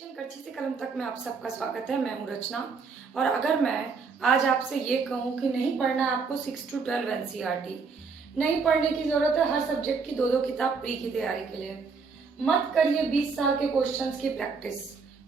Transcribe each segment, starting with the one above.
Education कच्ची से कलम तक में आप सबका स्वागत है। मैं हूं रचना। और अगर मैं आज आपसे ये कहूं कि नहीं पढ़ना है आपको 6 to 12 एनसीईआरटी, नहीं पढ़ने की जरूरत है हर सब्जेक्ट की दो दो किताब प्री की तैयारी के लिए, मत करिए 20 साल के क्वेश्चंस की प्रैक्टिस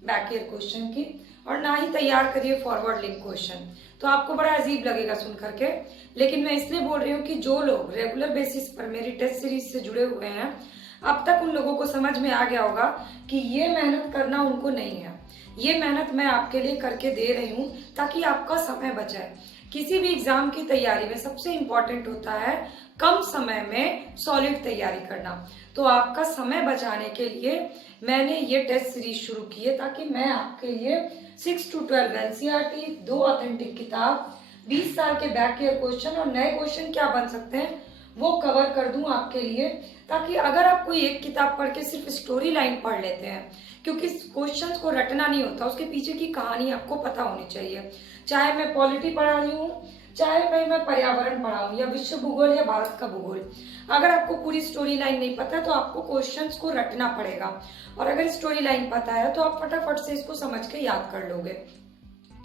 बैक ईयर क्वेश्चन की, और ना ही तैयार करिए फॉरवर्ड लिंक क्वेश्चन। तो आपको बड़ा अजीब लगेगा सुन करके, लेकिन मैं इसलिए बोल रही हूँ कि जो लोग रेगुलर बेसिस पर मेरी टेस्ट सीरीज से जुड़े हुए हैं, अब तक उन लोगों को समझ में आ गया होगा कि ये मेहनत करना उनको नहीं है। ये मेहनत मैं आपके लिए करके दे रही हूँ ताकि आपका समय बचाए। किसी भी एग्जाम की तैयारी में सबसे इम्पोर्टेंट होता है कम समय में सॉलिड तैयारी करना। तो आपका समय बचाने के लिए मैंने ये टेस्ट सीरीज शुरू की है ताकि मैं आपके लिए 6 to 12 एनसीईआरटी, 2 ऑथेंटिक किताब, 20 साल के बैक ईयर क्वेश्चन और नए क्वेश्चन क्या बन सकते हैं वो कवर कर दूं आपके लिए। ताकि अगर आप कोई एक किताब पढ़ के सिर्फ स्टोरी लाइन पढ़ लेते हैं, क्योंकि क्वेश्चंस को रटना नहीं होता, उसके पीछे की कहानी आपको पता होनी चाहिए। चाहे मैं पॉलिटी पढ़ा रही हूँ, चाहे मैं पर्यावरण पढ़ाऊं या विश्व भूगोल या भारत का भूगोल, अगर आपको पूरी स्टोरी लाइन नहीं पता है तो आपको क्वेश्चंस को रटना पड़ेगा। और अगर स्टोरी लाइन पता है तो आप फटाफट से इसको समझ के याद कर लोगे।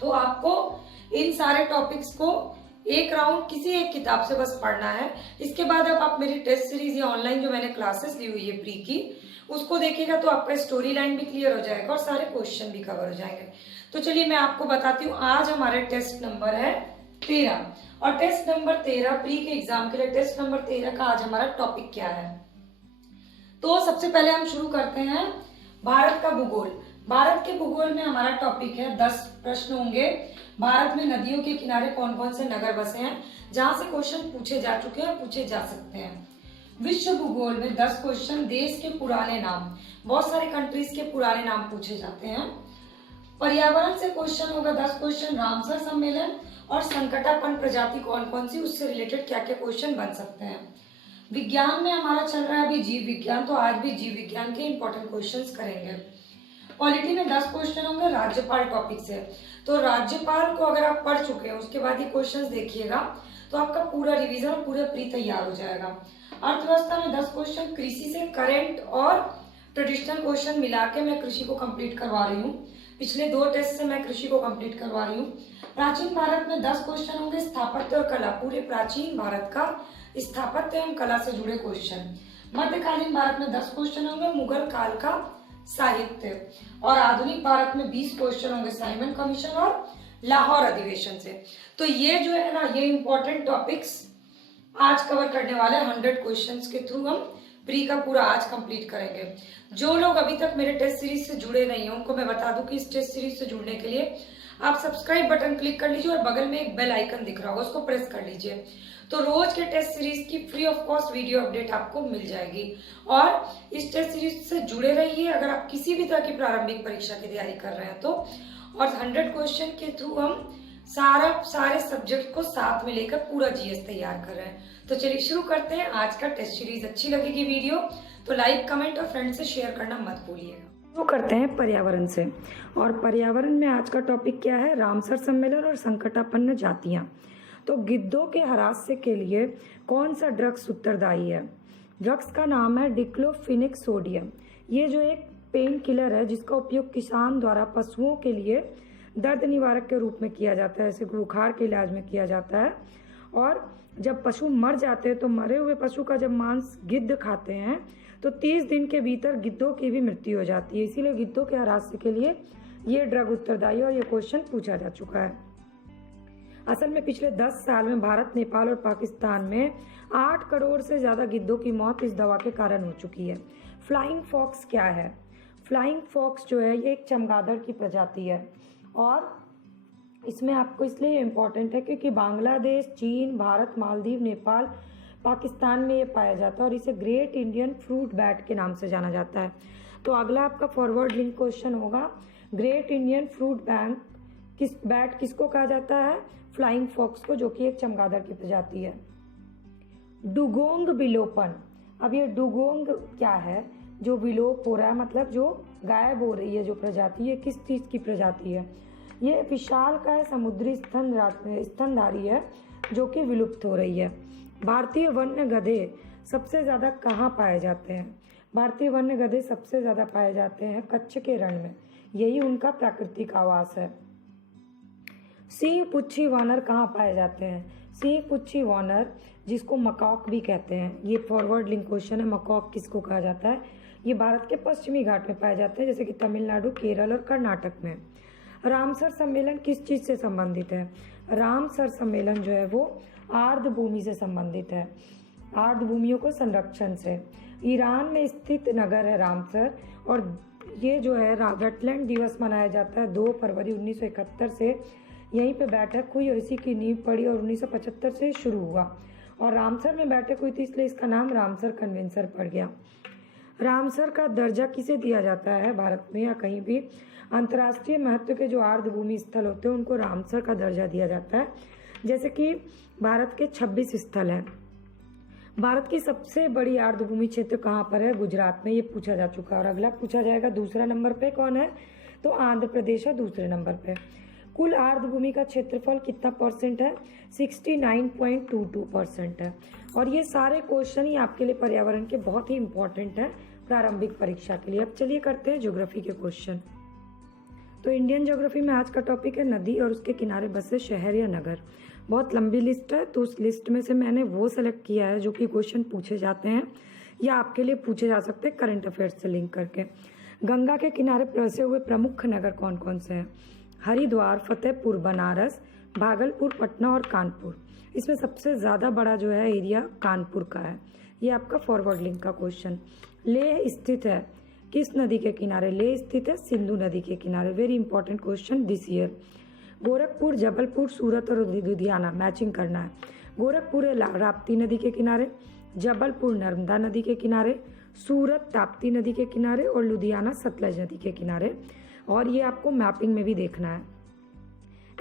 तो आपको इन सारे टॉपिक्स को एक राउंड किसी एक किताब से बस पढ़ना है। इसके बाद अब आप मेरी टेस्ट सीरीज या ऑनलाइन जो मैंने क्लासेस ली हुई है प्री की, उसको देखिएगा तो आपका स्टोरी लाइन भी क्लियर हो जाएगा और सारे क्वेश्चन भी कवर हो जाएंगे। तो चलिए मैं आपको बताती हूँ, आज हमारे टेस्ट नंबर है 13 और टेस्ट नंबर 13 प्री के एग्जाम के लिए टेस्ट नंबर 13 का आज हमारा टॉपिक क्या है। तो सबसे पहले हम शुरू करते हैं भारत का भूगोल। भारत के भूगोल में हमारा टॉपिक है 10 प्रश्न होंगे। भारत में नदियों के किनारे कौन कौन से नगर बसे हैं, जहां से क्वेश्चन पूछे जा चुके हैं, पूछे जा सकते हैं। विश्व भूगोल में 10 क्वेश्चन, देश के पुराने नाम, बहुत सारे कंट्रीज के पुराने नाम पूछे जाते हैं। पर्यावरण से क्वेश्चन होगा 10 क्वेश्चन, रामसर सम्मेलन और संकटापन्न प्रजाति कौन कौन सी, उससे रिलेटेड क्या क्या क्वेश्चन बन सकते हैं। विज्ञान में हमारा चल रहा है अभी जीव विज्ञान, तो आज भी जीव विज्ञान के इंपॉर्टेंट क्वेश्चन करेंगे। पॉलिटी में 10 क्वेश्चन होंगे राज्यपाल टॉपिक से। तो राज्यपाल को अगर आप पढ़ चुके हैं उसके बाद ये क्वेश्चंस देखिएगा तो आपका पूरा रिवीजन और पूरा प्री तैयार हो जाएगा। अर्थव्यवस्था में 10 क्वेश्चन, कृषि से करंट और ट्रेडिशनल क्वेश्चन मिला के मैं कृषि को कंप्लीट करवा रही हूँ। पिछले 2 टेस्ट से मैं कृषि को कंप्लीट करवा रही हूँ। प्राचीन भारत में 10 क्वेश्चन होंगे, स्थापत्य और कला, पूरे प्राचीन भारत का स्थापत्य एवं कला से जुड़े क्वेश्चन। मध्यकालीन भारत में 10 क्वेश्चन होंगे, मुगल काल का साहित्य। और आधुनिक भारत में 20 क्वेश्चन होंगे, साइमन कमीशन और लाहौर अधिवेशन से। तो ये जो है ना, ये इंपॉर्टेंट टॉपिक्स आज कवर करने वाले 100 क्वेश्चंस के थ्रू हम प्री का पूरा आज कंप्लीट करेंगे। जो लोग अभी तक मेरे टेस्ट सीरीज से जुड़े नहीं हैं उनको मैं बता दूं कि इस टेस्ट सीरीज से जुड़ने के लिए आप सब्सक्राइब बटन क्लिक कर लीजिए और बगल में एक बेल आइकन दिख रहा होगा, उसको प्रेस कर लीजिए। तो रोज के टेस्ट सीरीज की free of cost video update आपको मिल जाएगी। और इस टेस्ट सीरीज से जुड़े रहिए अगर आप किसी भी तरह की प्रारंभिक परीक्षा की तैयारी कर रहे हैं तो। और 100 क्वेश्चन के थ्रू हम सारे सब्जेक्ट को साथ में लेकर पूरा जीएस तैयार कर रहे हैं। तो चलिए शुरू करते हैं आज का टेस्ट सीरीज। अच्छी लगेगी वीडियो तो लाइक, कमेंट और फ्रेंड से शेयर करना मत भूलिएगा। शुरू करते हैं पर्यावरण से। और पर्यावरण में आज का टॉपिक क्या है, रामसर सम्मेलन और संकटापन्न जातियां। तो गिद्धों के हरासे के लिए कौन सा ड्रग्स उत्तरदायी है। ड्रग्स का नाम है डिक्लोफिनेक सोडियम। ये जो एक पेन किलर है जिसका उपयोग किसान द्वारा पशुओं के लिए दर्द निवारक के रूप में किया जाता है, जैसे बुखार के इलाज में किया जाता है। और जब पशु मर जाते हैं तो मरे हुए पशु का जब मांस गिद्ध खाते हैं तो 30 दिन के भीतर गिद्धों की भी मृत्यु हो जाती है। इसीलिए गिद्धों के हरासे के लिए ये ड्रग उत्तरदायी, और ये क्वेश्चन पूछा जा चुका है। असल में पिछले 10 साल में भारत, नेपाल और पाकिस्तान में 8 करोड़ से ज़्यादा गिद्धों की मौत इस दवा के कारण हो चुकी है। फ्लाइंग फॉक्स क्या है। फ्लाइंग फॉक्स जो है ये एक चमगादड़ की प्रजाति है और इसमें आपको इसलिए इम्पॉर्टेंट है क्योंकि बांग्लादेश, चीन, भारत, मालदीव, नेपाल, पाकिस्तान में ये पाया जाता है और इसे ग्रेट इंडियन फ्रूट बैट के नाम से जाना जाता है। तो अगला आपका फॉरवर्ड लिंक क्वेश्चन होगा, ग्रेट इंडियन फ्रूट बैट किसको कहा जाता है, फ्लाइंग फॉक्स को, जो कि एक चमगादड़ की प्रजाति है। डुगोंग विलोपन। अब ये डुगोंग क्या है, जो विलोप हो रहा है, मतलब जो गायब हो रही है जो प्रजाति, ये किस चीज की प्रजाति है। ये विशालकाय समुद्री स्तनधारी है जो कि विलुप्त हो रही है। भारतीय वन्य गधे सबसे ज्यादा कहाँ पाए जाते हैं। भारतीय वन्य गधे सबसे ज्यादा पाए जाते हैं कच्छ के रण में। यही उनका प्राकृतिक आवास है। सिंह पुच्छी वानर कहाँ पाए जाते हैं? सिंह पुच्छी वानर, जिसको मकॉक भी कहते हैं, ये फॉरवर्ड लिंक क्वेश्चन है। मकॉक किसको कहा जाता है? ये भारत के पश्चिमी घाट में पाए जाते हैं, जैसे कि तमिलनाडु, केरल और कर्नाटक में। रामसर सम्मेलन किस चीज से संबंधित है? रामसर सम्मेलन जो है वो आर्द्र भूमि से संबंधित है, आर्द्र भूमियों को संरक्षण से। ईरान में स्थित नगर है रामसर, और ये जो है वेटलैंड दिवस मनाया जाता है 2 फरवरी 1971 से। यहीं पे बैठक हुई और इसी की नींव पड़ी और 1975 से शुरू हुआ, और रामसर में बैठक हुई थी, इसलिए इसका नाम रामसर कन्वेंशन पड़ गया। रामसर का दर्जा किसे दिया जाता है भारत में या कहीं भी? अंतर्राष्ट्रीय महत्व के जो आर्द्र भूमि स्थल होते हैं उनको रामसर का दर्जा दिया जाता है। जैसे कि भारत के 26 स्थल हैं। भारत की सबसे बड़ी आर्द्र भूमि क्षेत्र कहाँ पर है? गुजरात में। ये पूछा जा चुका है। और अगला पूछा जाएगा दूसरा नंबर पे कौन है? तो आंध्र प्रदेश है दूसरे नंबर पे। कुल आर्द्र भूमि का क्षेत्रफल कितना परसेंट है? 69.22% है। और ये सारे क्वेश्चन ही आपके लिए पर्यावरण के बहुत ही इंपॉर्टेंट है प्रारंभिक परीक्षा के लिए। अब चलिए करते हैं ज्योग्राफी के क्वेश्चन। तो इंडियन ज्योग्राफी में आज का टॉपिक है नदी और उसके किनारे बसे शहर या नगर। बहुत लंबी लिस्ट है, तो उस लिस्ट में से मैंने वो सेलेक्ट किया है जो कि क्वेश्चन पूछे जाते हैं या आपके लिए पूछे जा सकते हैं करंट अफेयर्स से लिंक करके। गंगा के किनारे बसे हुए प्रमुख नगर कौन कौन से हैं? हरिद्वार, फतेहपुर, बनारस, भागलपुर, पटना और कानपुर। इसमें सबसे ज्यादा बड़ा जो है एरिया कानपुर का है। ये आपका फॉरवर्ड लिंक का क्वेश्चन। लेह स्थित है किस नदी के किनारे? लेह स्थित है सिंधु नदी के किनारे। Very important question this year. Gorakhpur, Jabalpur, Surat और लुधियाना, मैचिंग करना है। गोरखपुर है राप्ती नदी के किनारे, जबलपुर नर्मदा नदी के किनारे, सूरत ताप्ती नदी के किनारे और लुधियाना सतलज नदी के किनारे। और ये आपको मैपिंग में भी देखना है।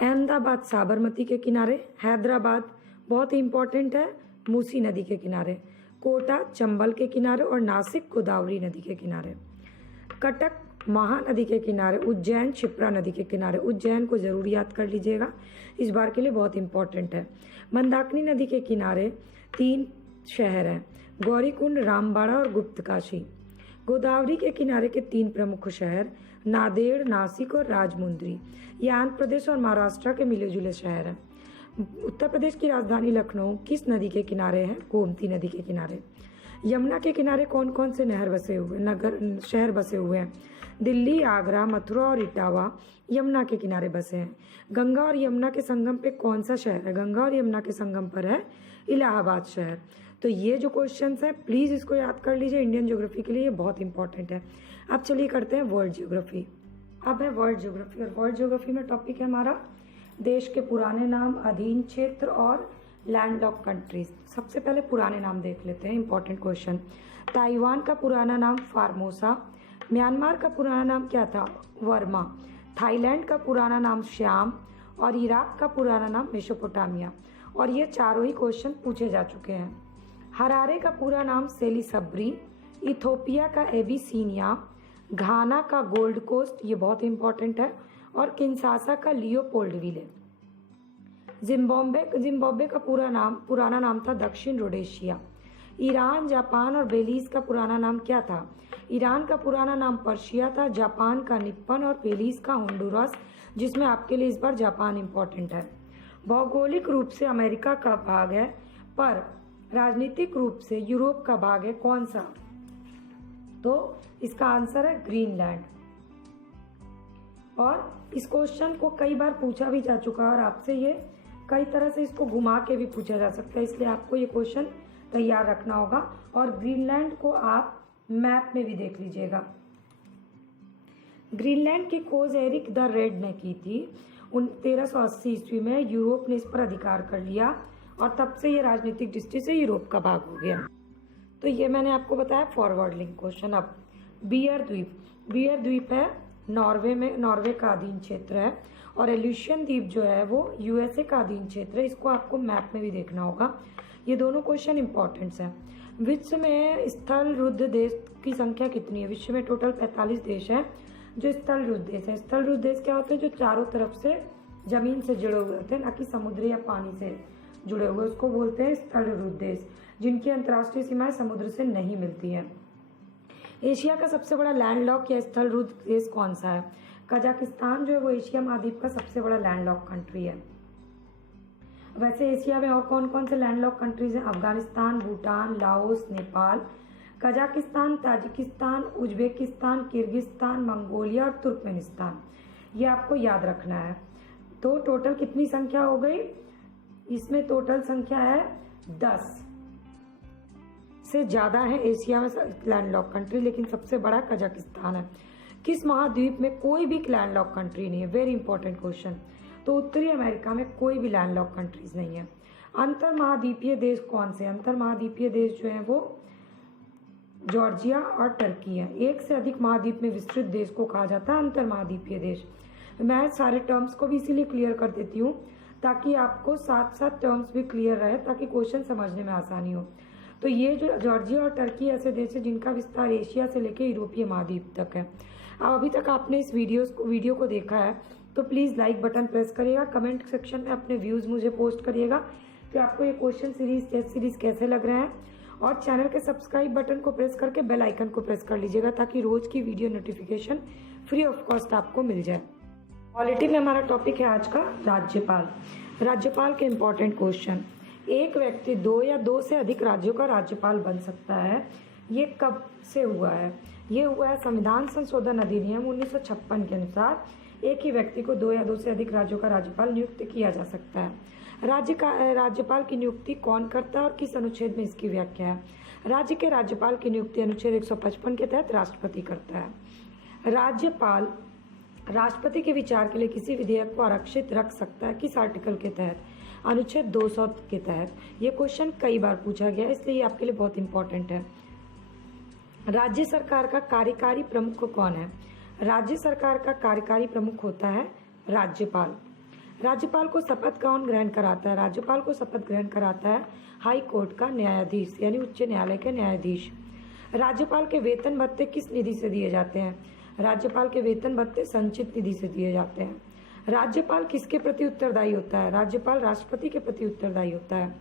अहमदाबाद साबरमती के किनारे, हैदराबाद बहुत ही इंपॉर्टेंट है मूसी नदी के किनारे, कोटा चंबल के किनारे और नासिक गोदावरी नदी के किनारे। कटक महानदी के किनारे, उज्जैन क्षिप्रा नदी के किनारे। उज्जैन को जरूर याद कर लीजिएगा, इस बार के लिए बहुत इंपॉर्टेंट है। मंदाकिनी नदी के किनारे 3 शहर हैं, गौरीकुंड, रामबाड़ा और गुप्तकाशी। गोदावरी के किनारे के 3 प्रमुख शहर नांदेड़, नासिक और राजमुंद्री। ये आंध्र प्रदेश और महाराष्ट्र के मिले जुले शहर हैं। उत्तर प्रदेश की राजधानी लखनऊ किस नदी के किनारे है? गोमती नदी के किनारे। यमुना के किनारे कौन कौन से शहर बसे हुए हैं? दिल्ली, आगरा, मथुरा और इटावा यमुना के किनारे बसे हैं। गंगा और यमुना के संगम पे कौन सा शहर है? गंगा और यमुना के संगम पर है इलाहाबाद शहर। तो ये जो क्वेश्चंस हैं प्लीज इसको याद कर लीजिए, इंडियन ज्योग्राफी के लिए ये बहुत इंपॉर्टेंट है। अब चलिए करते हैं वर्ल्ड ज्योग्राफी। अब है वर्ल्ड ज्योग्राफी, और वर्ल्ड ज्योग्राफी में टॉपिक है हमारा देश के पुराने नाम, अधीन क्षेत्र और लैंडलॉक कंट्रीज। सबसे पहले पुराने नाम देख लेते हैं, इंपॉर्टेंट क्वेश्चन। ताइवान का पुराना नाम फार्मोसा। म्यांमार का पुराना नाम क्या था? वर्मा। थाईलैंड का पुराना नाम श्याम। और इराक का पुराना नाम मेसोपोटामिया। और ये चारों ही क्वेश्चन पूछे जा चुके हैं। हरारे का पूरा नाम सेली सबरी। इथोपिया का एबिसीनिया। घाना का गोल्ड कोस्ट, ये बहुत इंपॉर्टेंट है। और किंशासा का लियोपोल्डविले। जिम्बाब्वे का पुराना नाम था दक्षिण रोडेशिया। ईरान, जापान और बेलीज का पुराना नाम क्या था? ईरान का पुराना नाम पर्शिया था, जापान का निप्पन और बेलीज का होंडुरास, जिसमें आपके लिए इस बार जापान इंपॉर्टेंट है। भौगोलिक रूप से अमेरिका का भाग है, पर राजनीतिक रूप से यूरोप का भाग है, कौन सा? तो इसका आंसर है ग्रीनलैंड। और इस क्वेश्चन को कई बार पूछा भी जा चुका है और आपसे ये कई तरह से इसको घुमा के भी पूछा जा सकता है, इसलिए आपको ये क्वेश्चन तैयार रखना होगा। और ग्रीनलैंड को आप मैप में भी देख लीजिएगा। ग्रीनलैंड की खोज एरिक द रेड ने की थी 1380 ईस्वी में। यूरोप ने इस पर अधिकार कर लिया और तब से ये राजनीतिक दृष्टि से यूरोप का भाग हो गया। तो ये मैंने आपको बताया फॉरवर्ड लिंक क्वेश्चन। अब बियर द्वीप है नॉर्वे में, नॉर्वे का अधीन क्षेत्र है। और एल्यूशियन द्वीप जो है वो यूएसए का अधीन क्षेत्र है, इसको आपको मैप में भी देखना होगा। ये दोनों क्वेश्चन इंपॉर्टेंट हैं। विश्व में स्थल रुद्ध देश की संख्या कितनी है? विश्व में टोटल 45 देश हैं जो स्थल रुद्ध देश है। स्थल रुद्ध देश क्या होते हैं? जो चारों तरफ से जमीन से जुड़े हुए होते हैं, ना कि समुद्र या पानी से जुड़े हुए, उसको बोलते हैं स्थल रुद्ध देश, जिनकी अंतर्राष्ट्रीय सीमाएं समुद्र से नहीं मिलती हैं। एशिया का सबसे बड़ा लैंडलॉक या स्थलरूप देश कौन सा है? कजाकिस्तान जो है वो एशिया महाद्वीप का सबसे बड़ा लैंडलॉक कंट्री है। वैसे एशिया में और कौन कौन से लैंडलॉक कंट्रीज हैं? Afghanistan, Bhutan, Laos, Nepal, Kazakhstan, Tajikistan, Uzbekistan, Kyrgyzstan, Mongolia और तुर्कमेनिस्तान। ये आपको याद रखना है। तो टोटल कितनी संख्या हो गई? इसमें टोटल संख्या है 10 से ज्यादा है एशिया में लैंडलॉक कंट्री, लेकिन सबसे बड़ा कजाकिस्तान है। किस महाद्वीप में कोई भी लैंडलॉक कंट्री नहीं है? Very important question. तो उत्तरी अमेरिका में कोई भी लैंडलॉक कंट्रीज नहीं है। अंतर महाद्वीपीय देश कौन से? अंतर महाद्वीपीय देश जो है वो जॉर्जिया और टर्की है। एक से अधिक महाद्वीप में विस्तृत देश को कहा जाता है अंतर महाद्वीपीय देश। मैं सारे टर्म्स को भी इसीलिए क्लियर कर देती हूँ ताकि आपको साथ साथ टर्म्स भी क्लियर रहे, ताकि क्वेश्चन समझने में आसानी हो। तो ये जो जॉर्जिया और टर्की ऐसे देश है जिनका विस्तार एशिया से लेकर यूरोपीय महाद्वीप तक है। अब अभी तक आपने इस वीडियो को देखा है तो प्लीज लाइक बटन प्रेस करिएगा, कमेंट सेक्शन में अपने व्यूज मुझे पोस्ट करिएगा कि आपको ये क्वेश्चन सीरीज टेस्ट सीरीज कैसे लग रहे हैं, और चैनल के सब्सक्राइब बटन को प्रेस करके बेल आइकन को प्रेस कर लीजिएगा ताकि रोज की video notification free of cost आपको मिल जाए। पॉलिटी में हमारा टॉपिक है आज का राज्यपाल। राज्यपाल के इंपॉर्टेंट क्वेश्चन। एक व्यक्ति 2 या 2 से अधिक राज्यों का राज्यपाल बन सकता है। ये कब से हुआ है? ये हुआ है संविधान संशोधन अधिनियम 1956 के अनुसार एक ही व्यक्ति को 2 या 2 से अधिक राज्यों का राज्यपाल नियुक्त किया जा सकता है। राज्यपाल की नियुक्ति कौन करता है और किस अनुच्छेद में इसकी व्याख्या है? राज्य के राज्यपाल की नियुक्ति अनुच्छेद 155 के तहत राष्ट्रपति करता है। राज्यपाल राष्ट्रपति के विचार के लिए किसी विधेयक को आरक्षित रख सकता है किस आर्टिकल के तहत? अनुच्छेद 200 के तहत। ये क्वेश्चन कई बार पूछा गया, इसलिए ये आपके लिए बहुत इंपॉर्टेंट है। राज्य सरकार का कार्यकारी प्रमुख कौन है? राज्य सरकार का कार्यकारी प्रमुख होता है राज्यपाल। राज्यपाल को शपथ कौन ग्रहण कराता है? राज्यपाल को शपथ ग्रहण कराता है हाई कोर्ट का न्यायाधीश यानी उच्च न्यायालय के न्यायाधीश। राज्यपाल के वेतन भत्ते किस निधि से दिए जाते हैं? राज्यपाल के वेतन भत्ते संचित निधि से दिए जाते हैं। राज्यपाल किसके प्रति उत्तरदायी होता है? राज्यपाल राष्ट्रपति के प्रति उत्तरदायी होता है।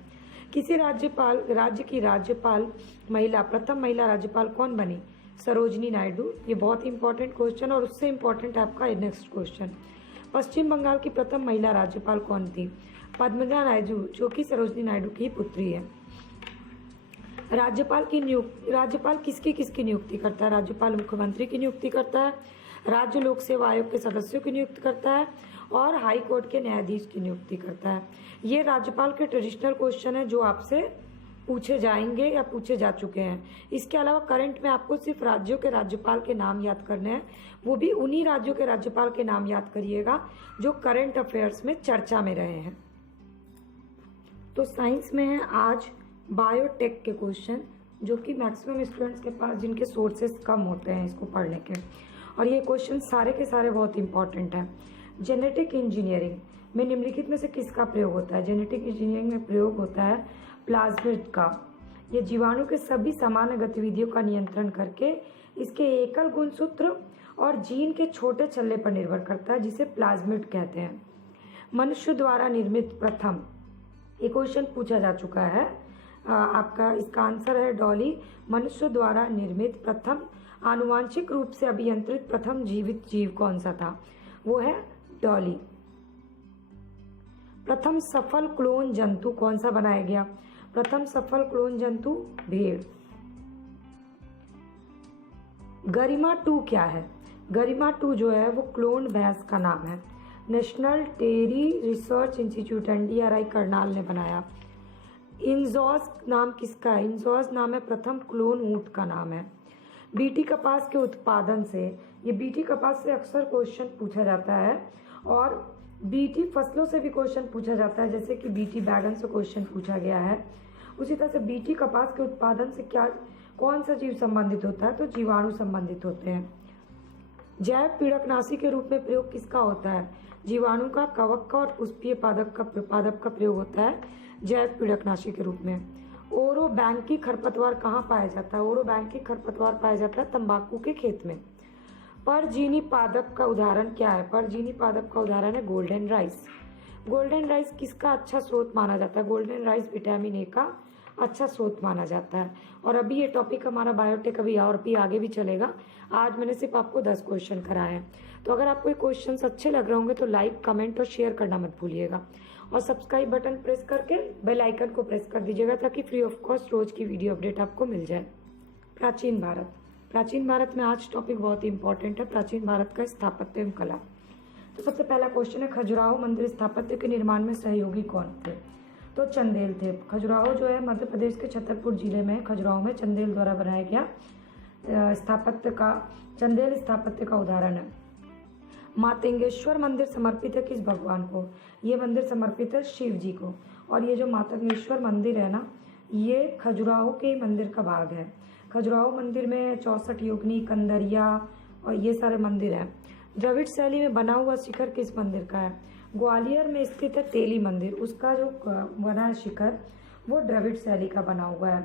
किसी राज्य की राज्यपाल महिला प्रथम महिला राज्यपाल कौन बनी? सरोजनी नायडू। ये बहुत ही इंपॉर्टेंट क्वेश्चन, और उससे इंपॉर्टेंट है आपका नेक्स्ट क्वेश्चन। पश्चिम बंगाल की प्रथम महिला राज्यपाल कौन थी? पद्मजा नायडू, जो कि सरोजनी नायडू की पुत्री है। राज्यपाल किसकी नियुक्ति करता है? राज्यपाल मुख्यमंत्री की नियुक्ति करता है, राज्य लोक सेवा आयोग के सदस्यों की नियुक्ति करता है और हाई कोर्ट के न्यायाधीश की नियुक्ति करता है। ये राज्यपाल के ट्रेडिशनल क्वेश्चन है जो आपसे पूछे जाएंगे या पूछे जा चुके हैं। इसके अलावा करंट में आपको सिर्फ राज्यों के राज्यपाल के नाम याद करने हैं, वो भी उन्हीं राज्यों के राज्यपाल के नाम याद करिएगा जो करंट अफेयर्स में चर्चा में रहे हैं। तो साइंस में है आज बायोटेक के क्वेश्चन, जो कि मैक्सिमम स्टूडेंट्स के पास जिनके सोर्सेस कम होते हैं इसको पढ़ने के, और ये क्वेश्चन सारे के सारे बहुत इंपॉर्टेंट हैं। जेनेटिक इंजीनियरिंग में निम्नलिखित में से किसका प्रयोग होता है? जेनेटिक इंजीनियरिंग में प्रयोग होता है प्लाज्मिड का। ये जीवाणु के सभी सामान्य गतिविधियों का नियंत्रण करके इसके एकल गुणसूत्र और जीन के छोटे छल्ले पर निर्भर करता है, जिसे प्लाज्मिड कहते हैं। मनुष्य द्वारा निर्मित प्रथम, ये क्वेश्चन पूछा जा चुका है आपका, इसका आंसर है डॉली। मनुष्य द्वारा निर्मित प्रथम आनुवांशिक रूप से अभियंत्रित प्रथम जीवित जीव कौन सा था? वो है डॉली। प्रथम सफल क्लोन जंतु कौन सा बनाया गया? प्रथम सफल क्लोन जंतु भेड़। गरिमा 2 क्या है? गरिमा 2 जो है वो क्लोन भैंस का नाम है। National dairy research institute NDRI Karnal ने बनाया। इंजॉज नाम किसका है? इंजॉज नाम है प्रथम क्लोन ऊंट का नाम है। बीटी कपास के उत्पादन से, ये बीटी कपास से अक्सर क्वेश्चन पूछा जाता है, और बीटी फसलों से भी क्वेश्चन पूछा जाता है, जैसे कि बीटी बैगन से क्वेश्चन पूछा गया है। उसी तरह से बीटी कपास के उत्पादन से कौन सा जीव संबंधित होता है? तो जीवाणु संबंधित होते हैं। जैव पीड़कनाशी के रूप में प्रयोग किसका होता है? जीवाणु का, कवक का और पुष्पीय पादप का प्रयोग होता है जैव पीड़कनाशी के रूप में। ओरोबैंकी खरपतवार कहाँ पाया जाता है? ओरोबैंकी खरपतवार पाया जाता है तंबाकू के खेत में। परजीवी पादप का उदाहरण क्या है? परजीवी पादप का उदाहरण है गोल्डन राइस। गोल्डन राइस किसका अच्छा स्रोत माना जाता है? गोल्डन राइस विटामिन ए का अच्छा स्रोत माना जाता है। और अभी ये टॉपिक हमारा बायोटेक अभी और भी आगे भी चलेगा। आज मैंने सिर्फ आपको 10 क्वेश्चन कराए हैं। तो अगर आपको ये क्वेश्चंस अच्छे लग रहे होंगे तो लाइक, कमेंट और शेयर करना मत भूलिएगा, और सब्सक्राइब बटन प्रेस करके बेल आइकन को प्रेस कर दीजिएगा ताकि फ्री ऑफ कॉस्ट रोज की वीडियो अपडेट आपको मिल जाए। प्राचीन भारत। प्राचीन भारत में आज टॉपिक बहुत ही इंपॉर्टेंट है, प्राचीन भारत का स्थापत्य एवं कला। तो सबसे पहला क्वेश्चन है, खजुराहो मंदिर स्थापत्य के निर्माण में सहयोगी कौन थे? तो चंदेल थे। खजुराहो जो है मध्य प्रदेश के छतरपुर जिले में खजुराहो में चंदेल द्वारा बनाया गया स्थापत्य का, चंदेल स्थापत्य का उदाहरण है। मातंगेश्वर मंदिर समर्पित है किस भगवान को? ये मंदिर समर्पित है शिव जी को। और ये जो मातंगेश्वर मंदिर है ना, ये खजुराहो के मंदिर का भाग है। खजुराहो मंदिर में 64 योगिनी, कंदरिया और ये सारे मंदिर हैं। द्रविड़ शैली में बना हुआ शिखर किस मंदिर का है? ग्वालियर में स्थित है तेली मंदिर, उसका जो बना है शिखर वो द्रविड़ शैली का बना हुआ है।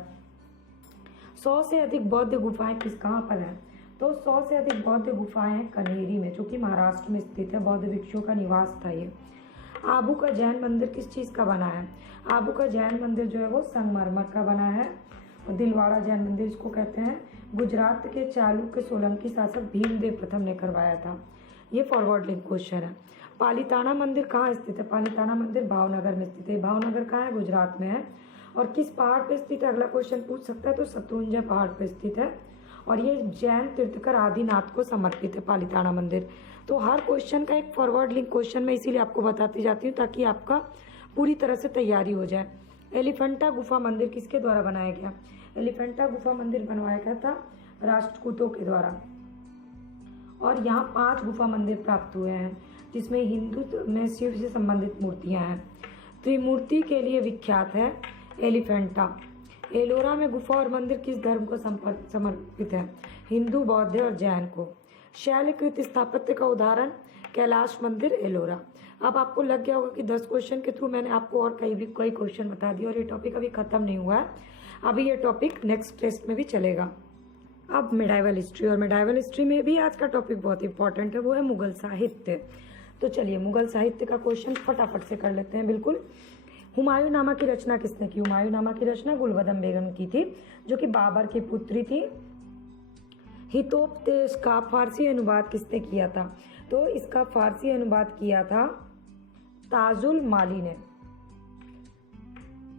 100 से अधिक बौद्ध गुफाएं कहाँ पर हैं? तो 100 से अधिक बौद्ध गुफाएं हैं कनेरी में, जो कि महाराष्ट्र में स्थित है। बौद्ध भिक्षुओं का निवास था ये। आबू का जैन मंदिर किस चीज का बना है? आबू का जैन मंदिर जो है वो संगमरमर का बना है। और दिलवाड़ा जैन मंदिर इसको कहते हैं। गुजरात के चालुक्य सोलंकी शासक भीमदेव प्रथम ने करवाया था। ये फॉरवर्ड लिंक क्वेश्चन है। पालीताना मंदिर कहाँ स्थित है? पालीताना मंदिर भावनगर में स्थित है। भावनगर कहाँ है? गुजरात में है। और किस पहाड़ पे स्थित है? अगला क्वेश्चन पूछ सकता है, तो शत्रुंजय पहाड़ पे स्थित है। और ये जैन तीर्थकर आदिनाथ को समर्पित है पालीताना मंदिर। तो हर क्वेश्चन का एक फॉरवर्ड लिंक क्वेश्चन मैं इसीलिए आपको बताती जाती हूँ ताकि आपका पूरी तरह से तैयारी हो जाए। एलिफेंटा गुफा मंदिर किसके द्वारा बनाया गया? एलिफेंटा गुफा मंदिर बनवाया गया था राष्ट्रकूटों के द्वारा। और यहाँ 5 गुफा मंदिर प्राप्त हुए हैं, जिसमें हिंदू में शिव से संबंधित मूर्तियां हैं। त्रिमूर्ति के लिए विख्यात है एलिफेंटा। एलोरा में गुफा और मंदिर किस धर्म को समर्पित है? हिंदू, बौद्ध और जैन को। शैलकृत स्थापत्य का उदाहरण कैलाश मंदिर, एलोरा। अब आपको लग गया होगा कि 10 क्वेश्चन के थ्रू मैंने आपको और कई क्वेश्चन बता दिए, और ये टॉपिक अभी खत्म नहीं हुआ है, अभी ये टॉपिक नेक्स्ट टेस्ट में भी चलेगा। अब मेडाइवल हिस्ट्री, और मेडाइवल हिस्ट्री में भी आज का टॉपिक बहुत इंपॉर्टेंट है, वो है मुगल साहित्य। तो चलिए मुगल साहित्य का क्वेश्चन फटाफट से कर लेते हैं। बिल्कुल। हुमायूंनामा की रचना किसने की? हुमायूंनामा की रचना गुलबदन बेगम की थी, जो कि बाबर की पुत्री थी। हितोपदेश का फारसी अनुवाद किसने किया था? तो इसका फारसी अनुवाद किया था ताजुल माली ने।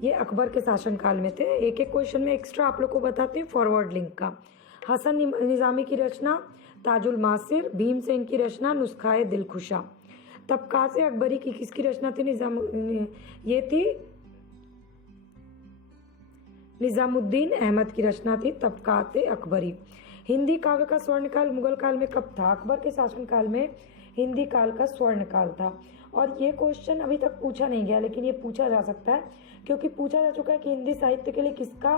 ये अकबर के शासनकाल में थे। एक एक क्वेश्चन में एक्स्ट्रा आप लोग को बताते हैं फॉरवर्ड लिंक का। हसन निजामी की रचना ताजुल मासिर। भीमसेन की रचना नुस्खाए दिलखुशा। तबकात अकबरी की किसकी रचना थी? ये थी निजामुद्दीन अहमद की रचना थी तबकात अकबरी। हिंदी काव्य का स्वर्णकाल मुगल काल में कब था? अकबर के शासनकाल में हिंदी काल का स्वर्णकाल था। और ये क्वेश्चन अभी तक पूछा नहीं गया, लेकिन ये पूछा जा सकता है, क्योंकि पूछा जा चुका है कि हिंदी साहित्य के लिए किसका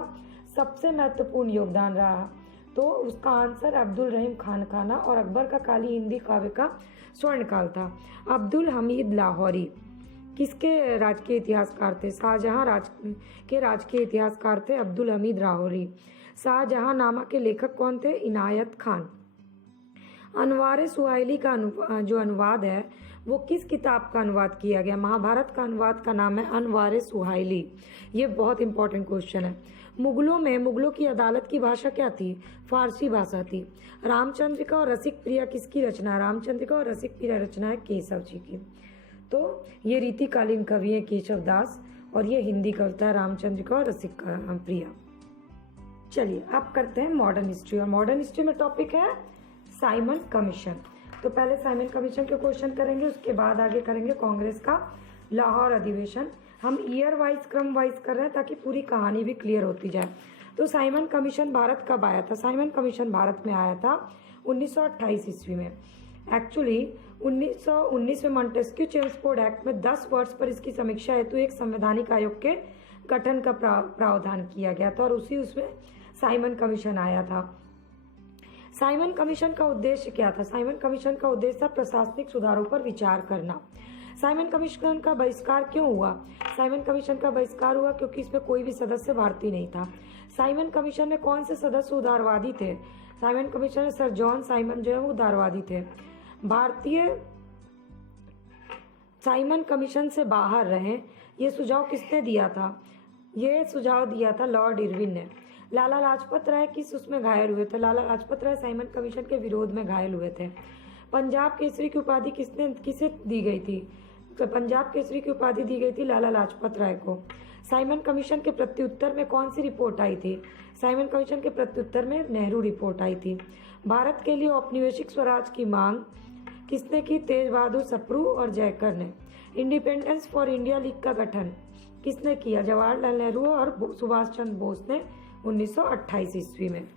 सबसे महत्वपूर्ण योगदान रहा। तो उसका आंसर अब्दुल रहीम खानकाना और अकबर का काली हिंदी काव्य का स्वर्णकाल था। अब्दुल हमीद लाहौरी किसके राजकीय इतिहासकार थे? शाहजहां के राजकीय इतिहासकार थे अब्दुल हमीद लाहौरी। शाहजहां नामा के लेखक कौन थे? इनायत खान। अनवार सुहाइली का जो अनुवाद है वो किस किताब का अनुवाद किया गया? महाभारत का अनुवाद का नाम है अनवार सुहाइली। ये बहुत इंपॉर्टेंट क्वेश्चन है। मुगलों की अदालत की भाषा क्या थी? फारसी भाषा थी। रामचंद्रिका और रसिक प्रिया किसकी रचना? रामचंद्रिका और रसिक प्रिया रचना है केशव जी की। तो ये रीतिकालीन कवि है केशव दास, और ये हिंदी कविता है रामचंद्रिका और रसिक प्रिया। चलिए अब करते हैं मॉडर्न हिस्ट्री, और मॉडर्न हिस्ट्री में टॉपिक है साइमन कमीशन। तो पहले साइमन कमीशन के क्वेश्चन करेंगे, उसके बाद आगे करेंगे कांग्रेस का लाहौर अधिवेशन। हम ईयर वाइज क्रम वाइज कर रहे हैं ताकि पूरी कहानी भी क्लियर होती जाए। तो साइमन कमीशन भारत कब आया था? साइमन कमीशन भारत में आया था 1928 ईस्वी में। एक्चुअली 1919 में मॉन्टेस्क्यू चेम्सफोर्ड एक्ट में 10 वर्ष पर इसकी समीक्षा हेतु एक संवैधानिक आयोग के गठन का प्रावधान किया गया था, और उसमें साइमन कमीशन आया था। साइमन कमीशन का उद्देश्य क्या था? साइमन कमीशन का उद्देश्य था प्रशासनिक सुधारों पर विचार करना। साइमन कमीशन का बहिष्कार क्यों हुआ? साइमन कमीशन का बहिष्कार हुआ क्योंकि इसमें कोई भी सदस्य भारतीय नहीं था। साइमन कमीशन में कौन से सदस्य उदारवादी थे? साइमन कमीशन में सर जॉन साइमन जो है वो उदारवादी थे। भारतीय साइमन कमीशन से बाहर रहें, ये सुझाव किसने दिया था? ये सुझाव दिया था लॉर्ड इरविन ने। लाला लाजपत राय किस उसमें घायल हुए थे? लाला लाजपत राय साइमन कमीशन के विरोध में घायल हुए थे। पंजाब केसरी की उपाधि किसे दी गई थी? तो पंजाब केसरी की उपाधि दी गई थी लाला लाजपत राय को। साइमन कमीशन के प्रत्युत्तर में कौन सी रिपोर्ट आई थी? साइमन कमीशन के प्रत्युत्तर में नेहरू रिपोर्ट आई थी। भारत के लिए औपनिवेशिक स्वराज की मांग किसने की? तेज बहादुर सप्रू और जयकर ने। इंडिपेंडेंस फॉर इंडिया लीग का गठन किसने किया? जवाहरलाल नेहरू और सुभाष चंद्र बोस ने 1928 ईस्वी में।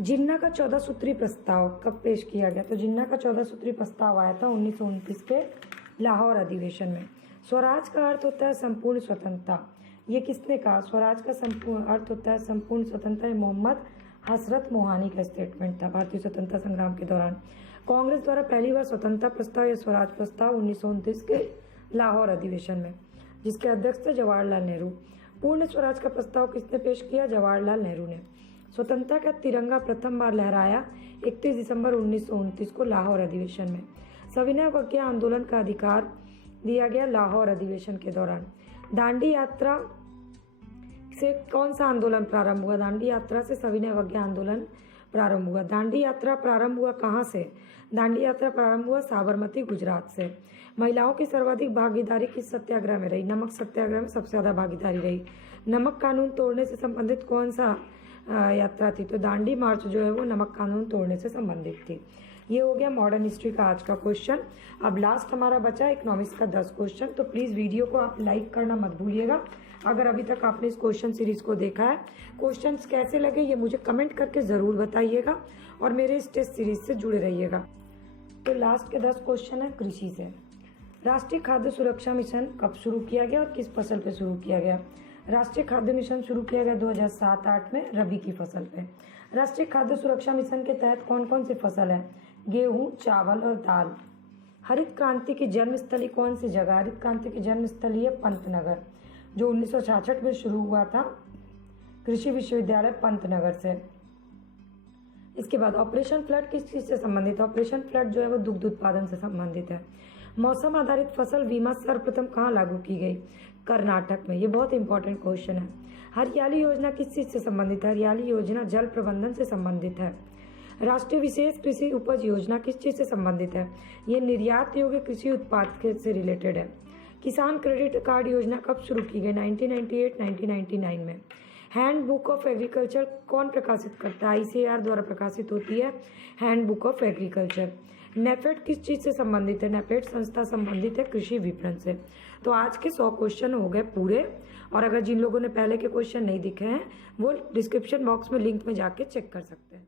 जिन्ना का 14 सूत्री प्रस्ताव कब पेश किया गया? तो जिन्ना का 14 सूत्री प्रस्ताव आया था 1929 के लाहौर अधिवेशन में। स्वराज का अर्थ होता है संपूर्ण स्वतंत्रता। ये किसने कहा? स्वराज का संपूर्ण अर्थ होता है संपूर्ण स्वतंत्रता। मोहम्मद हसरत मोहानी का स्टेटमेंट था भारतीय स्वतंत्रता संग्राम के दौरान। कांग्रेस द्वारा पहली बार स्वतंत्रता प्रस्ताव या स्वराज प्रस्ताव 1929 के लाहौर अधिवेशन में, जिसके अध्यक्ष थे जवाहरलाल नेहरू। पूर्ण स्वराज का प्रस्ताव किसने पेश किया? जवाहरलाल नेहरू ने। स्वतंत्रता का तिरंगा प्रथम बार लहराया 31 दिसंबर 1929 को लाहौर अधिवेशन में। सविनय अवज्ञा आंदोलन का अधिकार दिया गया लाहौर अधिवेशन के दौरान। दांडी यात्रा से कौन सा आंदोलन प्रारंभ हुआ? दांडी यात्रा से सविनय अवज्ञा आंदोलन प्रारंभ हुआ। दांडी यात्रा प्रारंभ हुआ कहाँ से? दांडी यात्रा प्रारंभ हुआ साबरमती गुजरात से। महिलाओं की सर्वाधिक भागीदारी किस सत्याग्रह में रही? नमक सत्याग्रह में सबसे ज्यादा भागीदारी रही। नमक कानून तोड़ने से संबंधित कौन सा यात्रा थी? तो दांडी मार्च जो है वो नमक कानून तोड़ने से संबंधित थी। ये हो गया मॉडर्न हिस्ट्री का आज का क्वेश्चन। अब लास्ट हमारा बचा इकोनॉमिक्स का 10 क्वेश्चन। तो प्लीज वीडियो को आप लाइक करना मत भूलिएगा अगर अभी तक आपने इस क्वेश्चन सीरीज को देखा है। क्वेश्चंस कैसे लगे ये मुझे कमेंट करके जरूर बताइएगा और मेरे इस टेस्ट सीरीज से जुड़े रहिएगा। तो लास्ट के 10 क्वेश्चन है कृषि से। राष्ट्रीय खाद्य सुरक्षा मिशन कब शुरू किया गया और किस फसल पे शुरू किया गया? राष्ट्रीय खाद्य मिशन शुरू किया गया 2007-8 में रबी की फसल पे। राष्ट्रीय खाद्य सुरक्षा मिशन के तहत कौन कौन सी फसल है? गेहूं, चावल और दाल। हरित क्रांति की जन्मस्थली कौन सी जगह? हरित क्रांति की जन्मस्थली है पंतनगर, जो 1966 में शुरू हुआ था कृषि विश्वविद्यालय पंतनगर से। इसके बाद ऑपरेशन फ्लड किस चीज से संबंधित है? ऑपरेशन फ्लड जो है वो दुग्ध उत्पादन से संबंधित है। मौसम आधारित फसल बीमा सर्वप्रथम कहाँ लागू की गई? कर्नाटक में। ये बहुत इंपॉर्टेंट क्वेश्चन है। हरियाली योजना किस चीज से संबंधित है? हरियाली योजना जल प्रबंधन से संबंधित है। राष्ट्रीय विशेष कृषि उपज योजना किस चीज से संबंधित है? ये निर्यात योग्य कृषि उत्पाद से रिलेटेड है। किसान क्रेडिट कार्ड योजना कब शुरू की गई? 1998-1999 में। हैंड बुक ऑफ एग्रीकल्चर कौन प्रकाशित करता है? ICAR द्वारा प्रकाशित होती है hand book of agriculture. NAFED किस चीज से संबंधित है? नेफेड संस्था संबंधित है कृषि विपणन से। तो आज के 100 क्वेश्चन हो गए पूरे। और अगर जिन लोगों ने पहले के क्वेश्चन नहीं दिखे हैं वो डिस्क्रिप्शन बॉक्स में लिंक में जाके चेक कर सकते हैं।